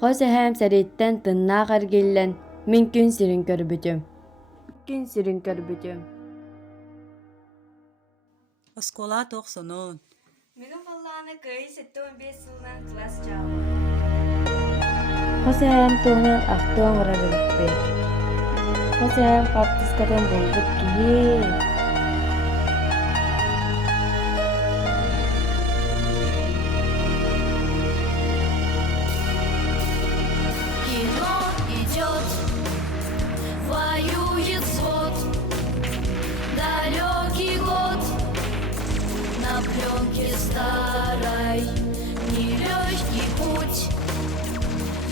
Хосе хэм сәреттен тыннаах аргиллен мин күн сирин көрбүтүм. Оскола тоқсонун. Миган Фаллана кый 75 сылынан класс чабы. Хосе хэм туунан ахтуан урарыбыппы. Хосе хэм паптыскатын болбут кии. Кино идет, воюет взвод, далекий год, на пленке старой, нелегкий путь,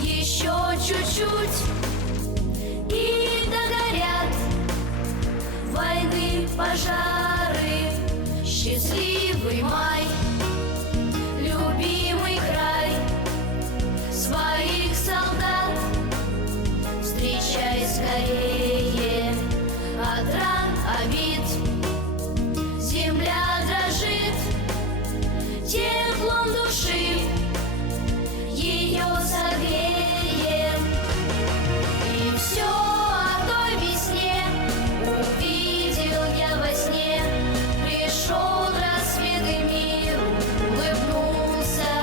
еще чуть-чуть, и догорят войны, пожары, счастливый май, любимый край, своих солдат встречай скорее, от ран обид земля дрожит, теплом души ее согреем. И все о той весне увидел я во сне, пришел рассвет и мир улыбнулся,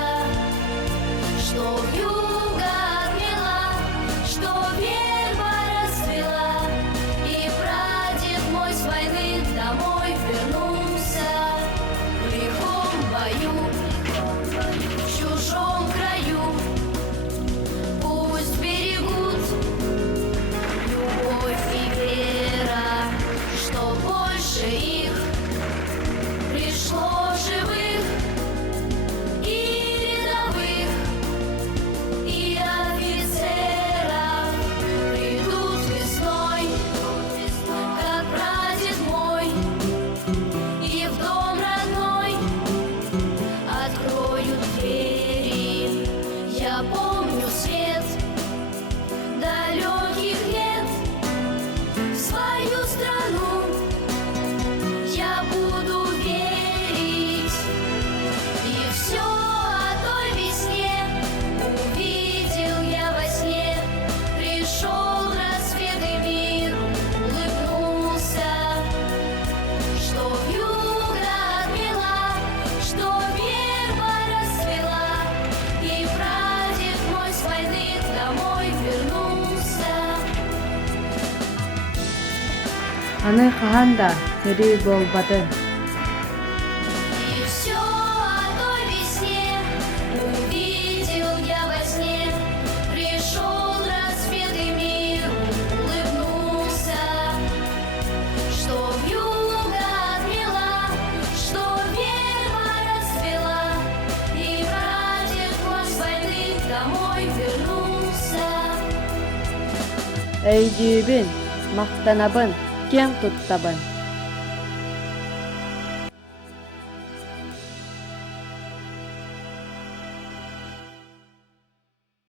что вьюга отмела, что верба расцвела, и прадед мой с войны домой вернулся. В лихом бою, в чужом краю, пусть берегут любовь и вера, что больше их пришло живых и рядовых, и офицеров. Придут весной, как прадед мой, и в дом родной откроют двери. Я помню свет далеких лет, в свою страну я буду верить. И все о той весне увидел я во сне, пришел рассвет и мир улыбнулся, что вьюга отмела, что верба расцвела, и прадед мой с войны домой вернулся. Аны хаһан да сэрии болбатын. И все о той весне увидел я во сне, пришел рассвет и мир улыбнулся, что вьюга отмела, что верба расцвела, и прадед мой с войны домой вернулся. Өйдүүбүн, мактанабын, кең туттабын.